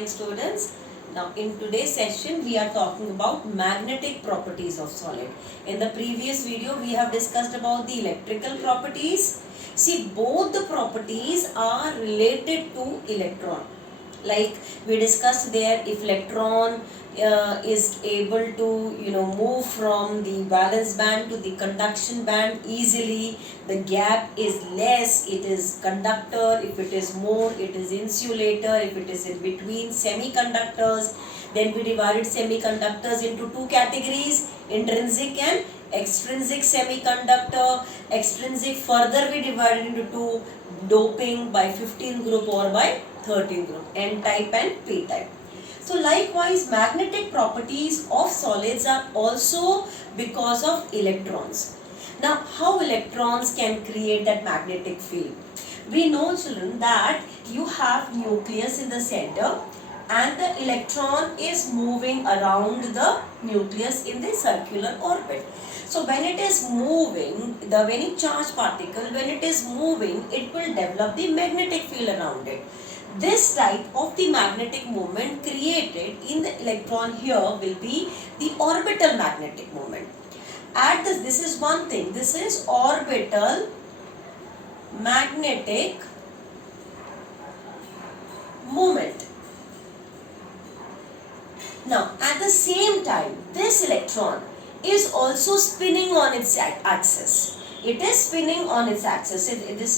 Morning students. Now in today's session we are talking about magnetic properties of solid. In the previous video we have discussed about the electrical properties. See, both the properties are related to electron. Like we discussed there, if electron is able to move from the valence band to the conduction band easily, the gap is less, it is conductor. If it is more, it is insulator. If it is in between, semiconductors. Then we divided semiconductors into two categories, intrinsic and extrinsic semiconductor. Extrinsic further we divided into two, doping by 15 group or by 13 group, N type and P type. So likewise, magnetic properties of solids are also because of electrons. Now, how electrons can create that magnetic field? We know, children, that you have nucleus in the center and the electron is moving around the nucleus in the circular orbit. So when it is moving, any charged particle, when it is moving, it will develop the magnetic field around it. This type of the magnetic moment created in the electron here will be the orbital magnetic moment. This is one thing, this is orbital magnetic moment. Now at the same time, this electron is also spinning on its axis. It is spinning on its axis. It is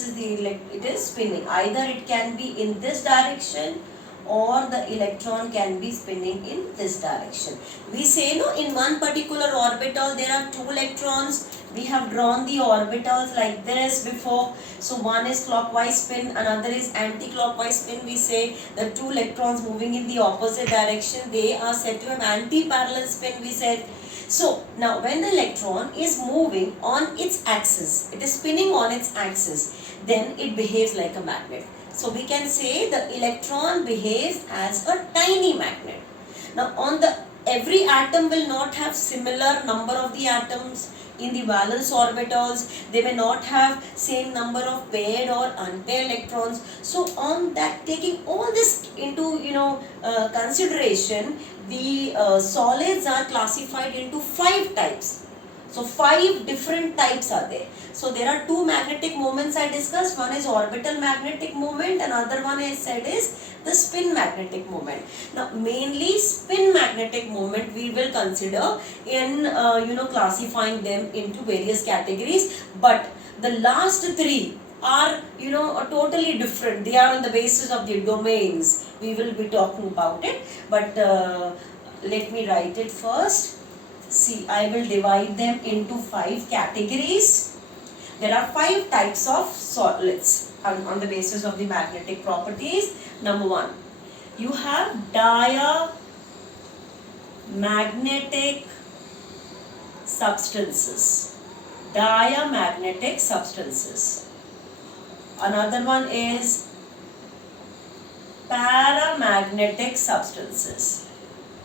spinning. Either it can be in this direction or the electron can be spinning in this direction. We say in one particular orbital there are two electrons. We have drawn the orbitals like this before. So one is clockwise spin, another is anti-clockwise spin. We say the two electrons moving in the opposite direction, they are said to have anti-parallel spin, we said. So now when the electron is moving on its axis, it is spinning on its axis, then it behaves like a magnet. So we can say the electron behaves as a tiny magnet. Now every atom will not have similar number of the atoms in the valence orbitals. They may not have same number of paired or unpaired electrons. So on that, taking all this into consideration, the solids are classified into 5 types. So 5 different types are there. So there are 2 magnetic moments I discussed. One is orbital magnetic moment, another one I said is the spin magnetic moment. Now mainly spin magnetic moment we will consider in classifying them into various categories, but the last 3 are totally different. They are on the basis of the domains. We will be talking about it, but let me write it first. See, I will divide them into 5 categories. There are 5 types of solids on the basis of the magnetic properties. Number 1, you have diamagnetic substances. Diamagnetic substances. Another one is paramagnetic substances.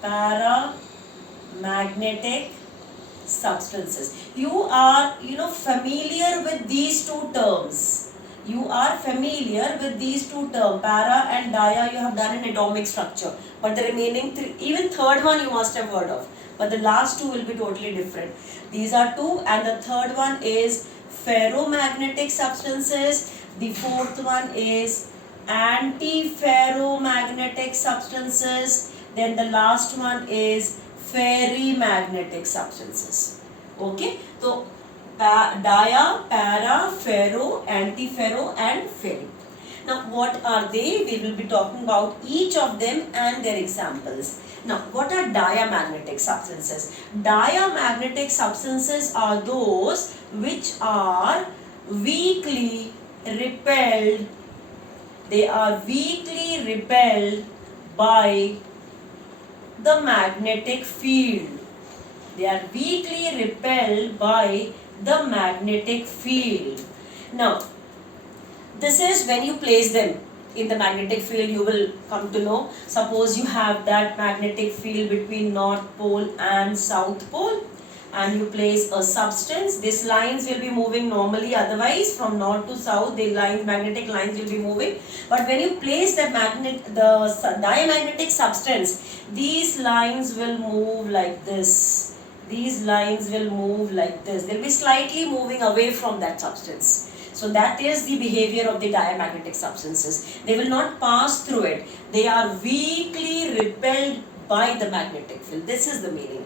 Paramagnetic substances. You are familiar with these 2 terms. You are familiar with these 2 terms. Para and dia you have done in atomic structure. But the remaining 3, even third one you must have heard of. But the last 2 will be totally different. These are 2, and the third one is ferromagnetic substances. The fourth one is antiferromagnetic substances. Then the last one is ferrimagnetic substances. Okay, so dia, para, ferro, antiferro and ferri. Now what are they? We will be talking about each of them and their examples. Now what are diamagnetic substances? Diamagnetic substances are those which are weakly repelled. They are weakly repelled by the magnetic field. They are weakly repelled by the magnetic field. Now, this is when you place them in the magnetic field, you will come to know. Suppose you have that magnetic field between North Pole and South Pole, and you place a substance, these lines will be moving normally, otherwise from north to south the lines, magnetic lines will be moving. But when you place the diamagnetic substance, these lines will move like this. These lines will move like this. They'll be slightly moving away from that substance. So that is the behavior of the diamagnetic substances. They will not pass through it. They are weakly repelled by the magnetic field. This is the meaning.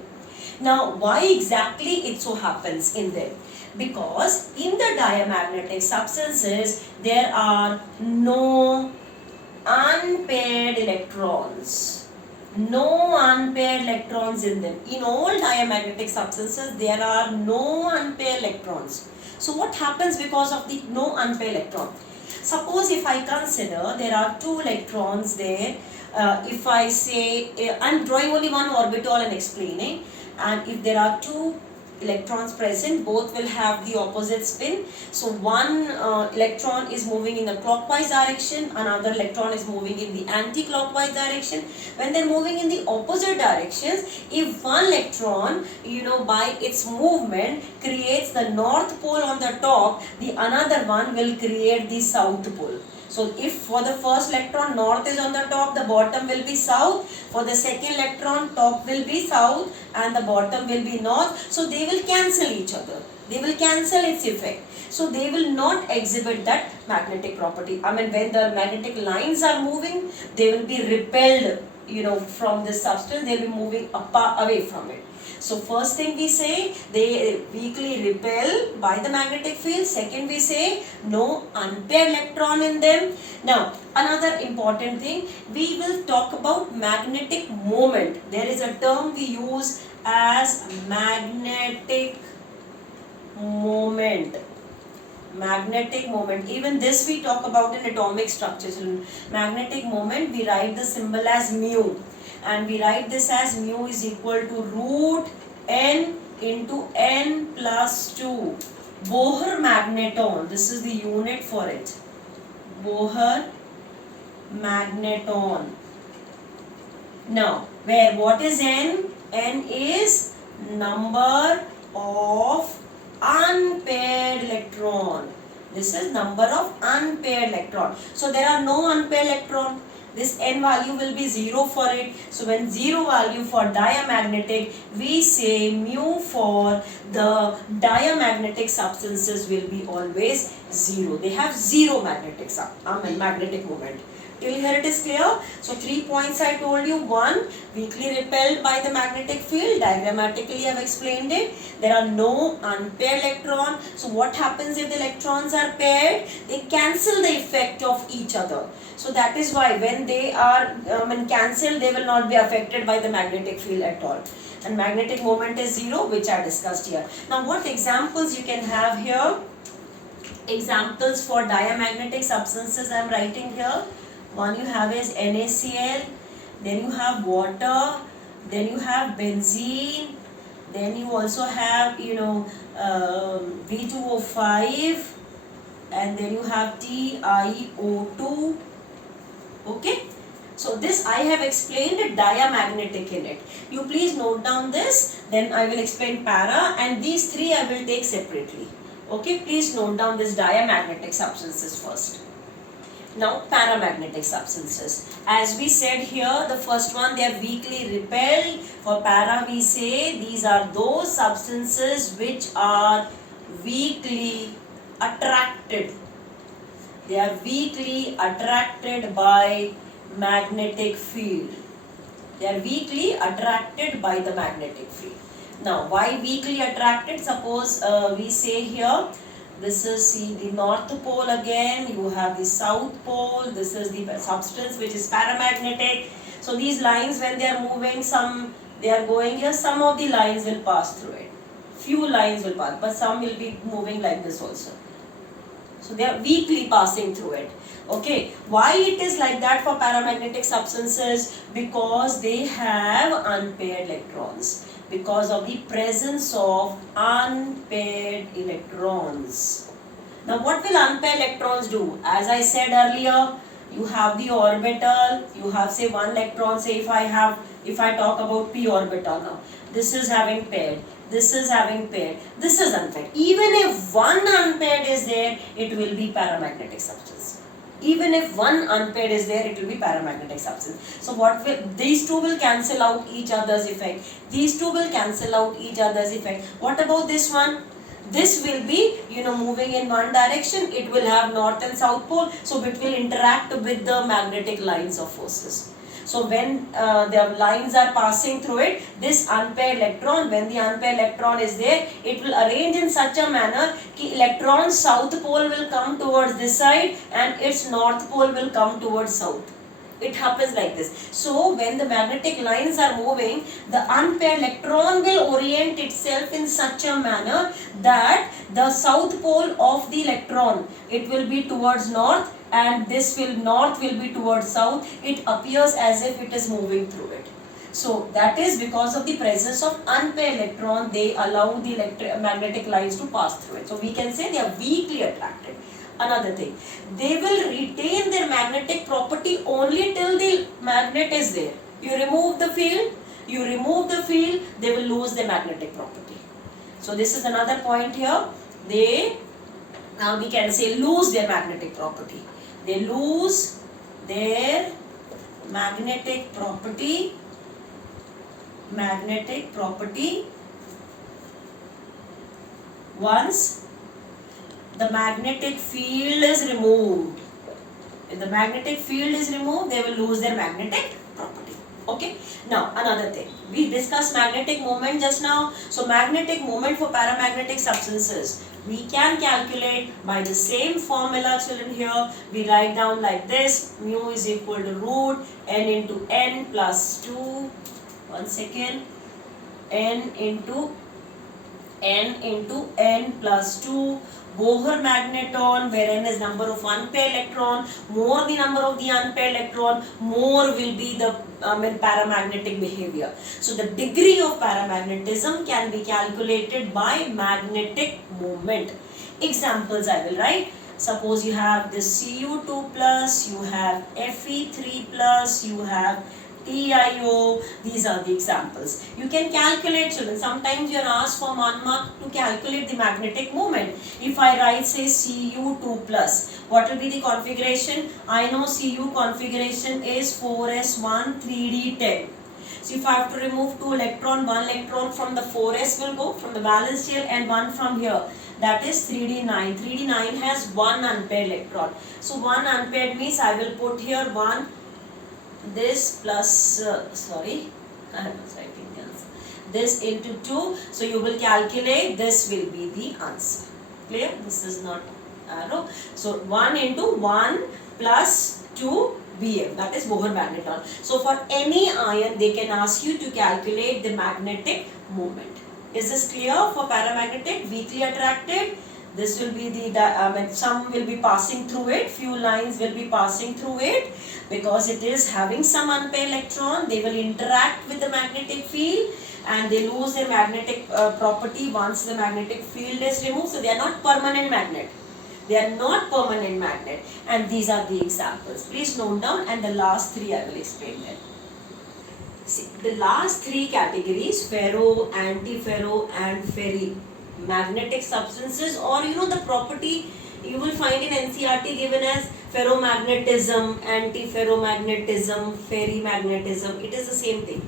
Now, why exactly it so happens in them? Because in the diamagnetic substances, there are no unpaired electrons. No unpaired electrons in them. In all diamagnetic substances, there are no unpaired electrons. So what happens because of the no unpaired electron? Suppose if I consider there are two electrons there. If I say, I'm drawing only one orbital and explaining. And if there are two electrons present, both will have the opposite spin. So one electron is moving in the clockwise direction, another electron is moving in the anti-clockwise direction. When they're moving in the opposite directions, if one electron, by its movement creates the north pole on the top, the another one will create the south pole. So if for the first electron north is on the top, the bottom will be south. For the second electron, top will be south and the bottom will be north. So they will cancel each other. They will cancel its effect. So they will not exhibit that magnetic property. I mean, when the magnetic lines are moving, they will be repelled, from this substance. They will be moving away from it. So first thing we say, they weakly repel by the magnetic field. Second we say, no unpaired electron in them. Now, another important thing, we will talk about magnetic moment. There is a term we use as magnetic moment. Magnetic moment. Even this we talk about in atomic structures. In magnetic moment, we write the symbol as mu. And we write this as mu is equal to root n into n plus 2. Bohr magneton, this is the unit for it. Bohr magneton. Now, what is n? N is number of unpaired electron. This is number of unpaired electron. So there are no unpaired electron. This n value will be 0 for it. So when 0 value for diamagnetic, we say mu for the diamagnetic substances will be always 0. They have 0 magnetic moment. Till here it is clear. So 3 points I told you. 1, weakly repelled by the magnetic field. Diagrammatically I have explained it. There are no unpaired electron. So what happens if the electrons are paired? They cancel the effect of each other. So that is why when they are cancelled, they will not be affected by the magnetic field at all. And magnetic moment is 0, which I discussed here. Now what examples you can have here? Examples for diamagnetic substances I am writing here. One you have is NaCl, then you have water, then you have benzene, then you also have V2O5, and then you have TiO2. Okay, so this I have explained diamagnetic in it. You please note down this, then I will explain para, and these three I will take separately. Okay, please note down this diamagnetic substances first. Now paramagnetic substances. As we said here, the first one, they are weakly repelled. For para we say these are those substances which are weakly attracted. They are weakly attracted by magnetic field. They are weakly attracted by the magnetic field. Now why weakly attracted? Suppose we say here, this is the north pole again, you have the south pole, this is the substance which is paramagnetic. So these lines, when they are moving, they are going here, some of the lines will pass through it. Few lines will pass, but some will be moving like this also. So they are weakly passing through it. Okay, why it is like that for paramagnetic substances? Because they have unpaired electrons. Because of the presence of unpaired electrons. Now what will unpaired electrons do? As I said earlier, You have the orbital, you have say one electron, say if I talk about p orbital now, this is having paired, this is having paired, this is unpaired. Even if one unpaired is there, it will be paramagnetic substance. Even if one unpaired is there, it will be paramagnetic substance. So what will, these two will cancel out each other's effect. These two will cancel out each other's effect. What about this one? This will be, moving in one direction. It will have north and south pole. So it will interact with the magnetic lines of forces. So when the lines are passing through it, this unpaired electron, when the unpaired electron is there, it will arrange in such a manner that electron's south pole will come towards this side and its north pole will come towards south. It happens like this. So when the magnetic lines are moving, the unpaired electron will orient itself in such a manner that the south pole of the electron, it will be towards north, and this north will be towards south. It appears as if it is moving through it. So that is because of the presence of unpaired electron, they allow the magnetic lines to pass through it. So we can say they are weakly attracted. Another thing, they will retain their magnetic property only till the magnet is there. You remove the field, they will lose their magnetic property. So this is another point here. They, now we can say, lose their magnetic property. They lose their magnetic property once the magnetic field is removed. If the magnetic field is removed, they will lose their magnetic property. Okay. Now another thing, we discussed magnetic moment just now. So magnetic moment for paramagnetic substances, we can calculate by the same formula, children. Here we write down like this: mu is equal to root n into n plus 2. One second. N into n plus 2. Bohr magneton, where n is number of unpaired electron. More the number of the unpaired electron, more will be the paramagnetic behavior. So the degree of paramagnetism can be calculated by magnetic moment. Examples I will write. Suppose you have this Cu2 plus, you have Fe3 plus, you have TiO. These are the examples. You can calculate, children. Sometimes you are asked for 1 mark to calculate the magnetic moment. If I write, say, Cu2 plus, what will be the configuration? I know Cu configuration is 4s1 3d10. So if I have to remove 2 electron, 1 electron from the 4s will go from the valence shell and 1 from here. That is 3d9. 3d9 has 1 unpaired electron. So 1 unpaired means I will put here 1. This plus, I was writing the answer. This into 2. So you will calculate, this will be the answer. Clear? This is not arrow. So 1 into 1 plus 2 Bm, that is Bohr magneton. So for any ion, they can ask you to calculate the magnetic moment. Is this clear for paramagnetic? Weakly attracted. This will be the, some will be passing through it, few lines will be passing through it, because it is having some unpaired electron. They will interact with the magnetic field and they lose their magnetic property once the magnetic field is removed. So they are not permanent magnet. They are not permanent magnet, and these are the examples. Please note down, and the last 3 I will explain them. See, the last 3 categories, ferro, antiferro and ferri, magnetic substances, or the property you will find in NCERT given as ferromagnetism, antiferromagnetism, ferrimagnetism. It is the same thing.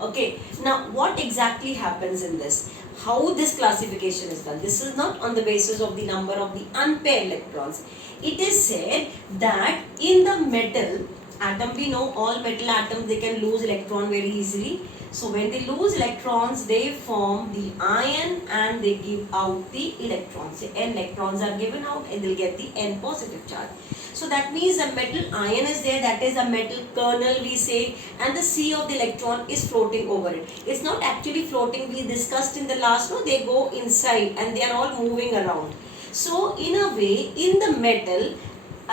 Okay. Now what exactly happens in this? How this classification is done? This is not on the basis of the number of the unpaired electrons. It is said that in the metal atom, we know all metal atoms, they can lose electron very easily. So when they lose electrons, they form the ion and they give out the electrons. Say n electrons are given out and they'll get the n positive charge. So that means a metal ion is there, that is a metal kernel we say, and the C of the electron is floating over it. It's not actually floating, we discussed in the last one, they go inside and they are all moving around. So in a way, in the metal,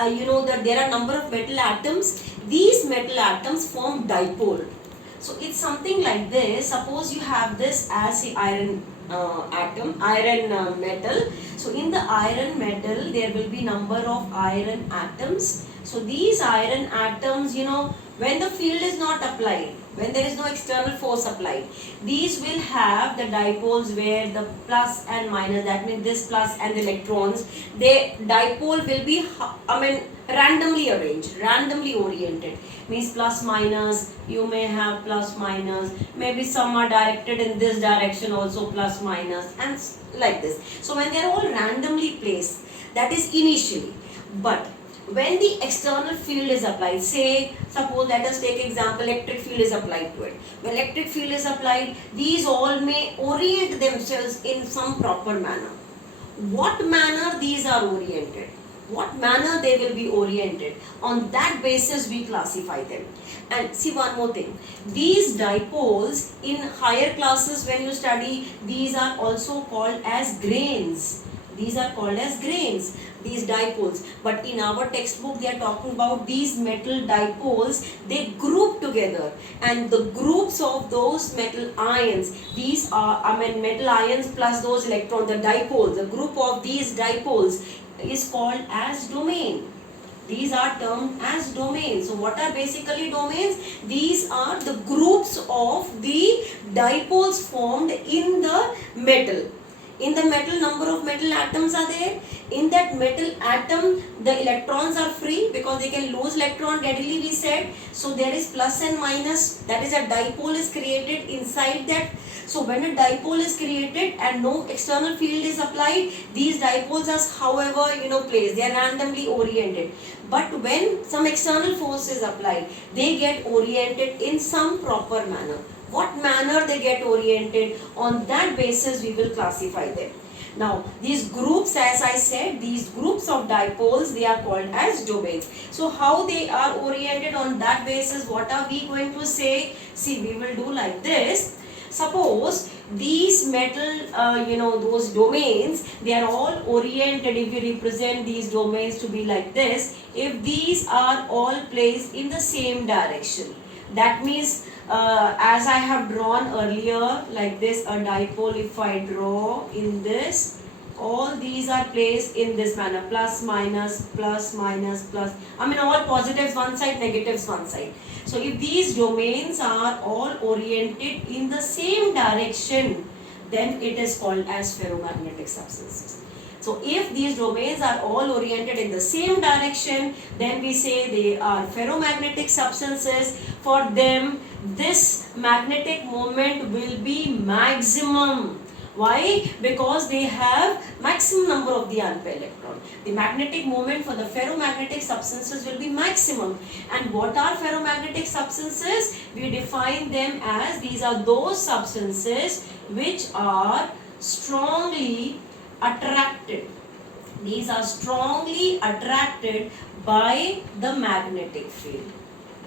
you know that there are number of metal atoms. These metal atoms form dipole. So it's something like this. Suppose you have this as the iron atom, iron metal. So in the iron metal, there will be number of iron atoms So these iron atoms, when the field is not applied, when there is no external force applied, these will have the dipoles where the plus and minus, that means this plus and the electrons, the dipole will be, randomly arranged, randomly oriented. Means plus minus, you may have plus minus, maybe some are directed in this direction also, plus minus, and like this. So when they are all randomly placed, that is initially. But when the external field is applied, say suppose let us take example, electric field is applied to it. When electric field is applied, these all may orient themselves in some proper manner. What manner these are oriented, what manner they will be oriented, on that basis we classify them. And see one more thing, these dipoles in higher classes when you study, these are also called as grains. These are called as grains, these dipoles. But in our textbook they are talking about these metal dipoles, they group together, and the groups of those metal ions, these are metal ions plus those electrons, the dipoles, the group of these dipoles is called as domain. These are termed as domains. So what are basically domains? These are the groups of the dipoles formed in the metal. In the metal, number of metal atoms are there. In that metal atom, the electrons are free because they can lose electron readily, we said. So there is plus and minus, that is a dipole is created inside that. So when a dipole is created and no external field is applied, these dipoles are however placed, they are randomly oriented. But when some external force is applied, they get oriented in some proper manner. What manner they get oriented, on that basis we will classify them. Now these groups, as I said, these groups of dipoles, they are called as domains. So how they are oriented, on that basis what are we going to say? See, we will do like this. Suppose these metal, those domains, they are all oriented. If you represent these domains to be like this, if these are all placed in the same direction, that means as I have drawn earlier like this, a dipole, if I draw in this, all these are placed in this manner, plus minus, plus minus, plus, all positives one side, negatives one side. So if these domains are all oriented in the same direction, then it is called as ferromagnetic substances. So if these domains are all oriented in the same direction, then we say they are ferromagnetic substances. For them, this magnetic moment will be maximum. Why? Because they have maximum number of the unpaired electron. The magnetic moment for the ferromagnetic substances will be maximum. And what are ferromagnetic substances? We define them as, these are those substances which are strongly attracted. These are strongly attracted by the magnetic field.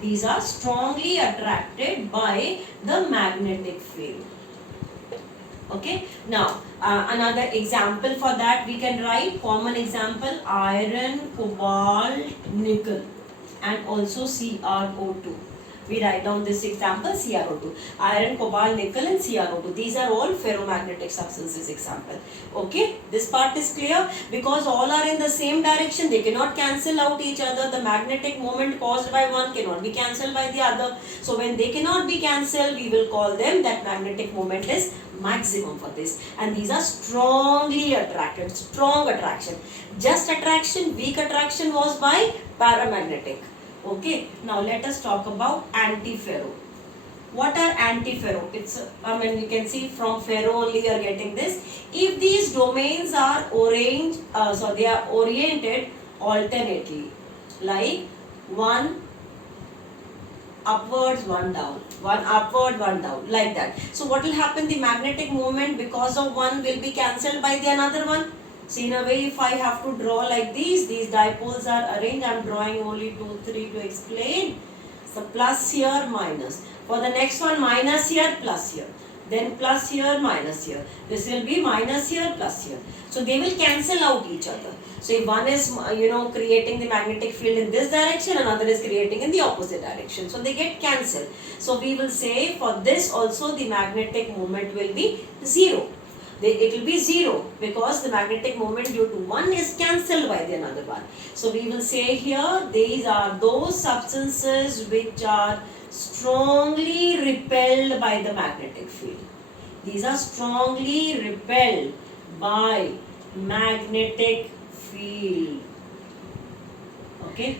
These are strongly attracted by the magnetic field. Okay. Now another example for that we can write, common example, iron, cobalt, nickel, and also CrO2. We write down this example, CrO2. Iron, cobalt, nickel and CrO2. These are all ferromagnetic substances example. Okay, this part is clear, because all are in the same direction. They cannot cancel out each other. The magnetic moment caused by one cannot be cancelled by the other. So when they cannot be cancelled, we will call them that magnetic moment is maximum for this. And these are strongly attracted, strong attraction. Just attraction, weak attraction was by paramagnetic. Okay, now let us talk about antiferro. What are antiferro? It's, you can see from ferro only you are getting this. If these domains are arranged, they are oriented alternately, like one upwards, one down, one upward, one down, like that. So what will happen? The magnetic moment because of one will be cancelled by the another one. So in a way, if I have to draw like these dipoles are arranged. I am drawing only 2, 3 to explain. So plus here, minus. For the next one, minus here, plus here. Then plus here, minus here. This will be minus here, plus here. So they will cancel out each other. So if one is, creating the magnetic field in this direction, another is creating in the opposite direction. So they get cancelled. So we will say for this also the magnetic moment will be 0. it will be 0 because the magnetic moment due to one is cancelled by the another one. So we will say here these are those substances which are strongly repelled by the magnetic field. These are strongly repelled by magnetic field. Okay.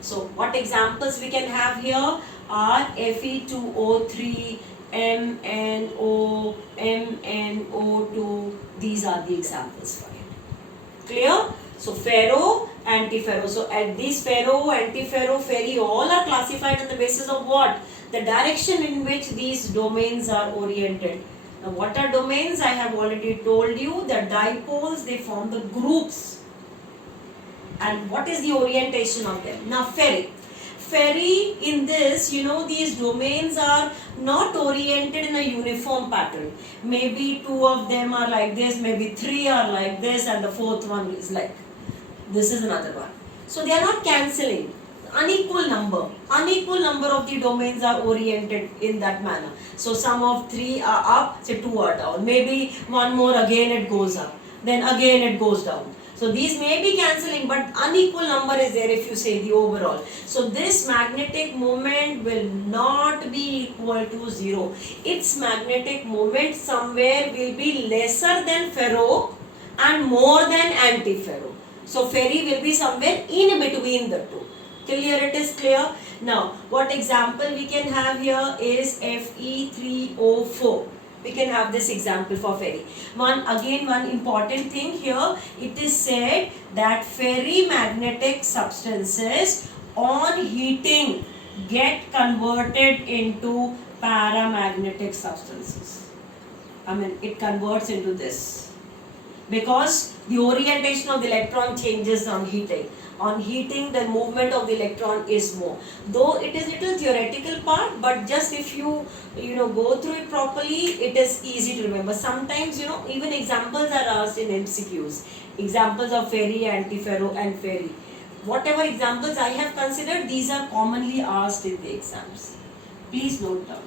So what examples we can have here are Fe2O3, MnO, MnO2. These are the examples for it. Clear? So ferro, antiferro. So at these ferro, antiferro, ferri all are classified on the basis of what? The direction in which these domains are oriented. Now what are domains? I have already told you. The dipoles, they form the groups. And what is the orientation of them? Now ferri. Ferri, in this, these domains are not oriented in a uniform pattern. Maybe 2 of them are like this, maybe 3 are like this, and the 4th one is like this is another one. So they are not cancelling. Unequal number of the domains are oriented in that manner. So some of 3 are up, say 2 are down. Maybe one more, again it goes up. Then again it goes down. So these may be cancelling, but unequal number is there if you say the overall. So this magnetic moment will not be equal to 0. Its magnetic moment somewhere will be lesser than ferro and more than antiferro. So ferri will be somewhere in between the two. Clear? It is clear. Now what example we can have here is Fe3O4. We can have this example for ferri. One important thing here, it is said that ferrimagnetic substances on heating get converted into paramagnetic substances. It converts into this because the orientation of the electron changes on heating. On heating, the movement of the electron is more. Though it is little theoretical part, but just if you go through it properly, it is easy to remember. Sometimes even examples are asked in MCQs. Examples of ferri, antiferro, and ferri. Whatever examples I have considered, these are commonly asked in the exams. Please note down.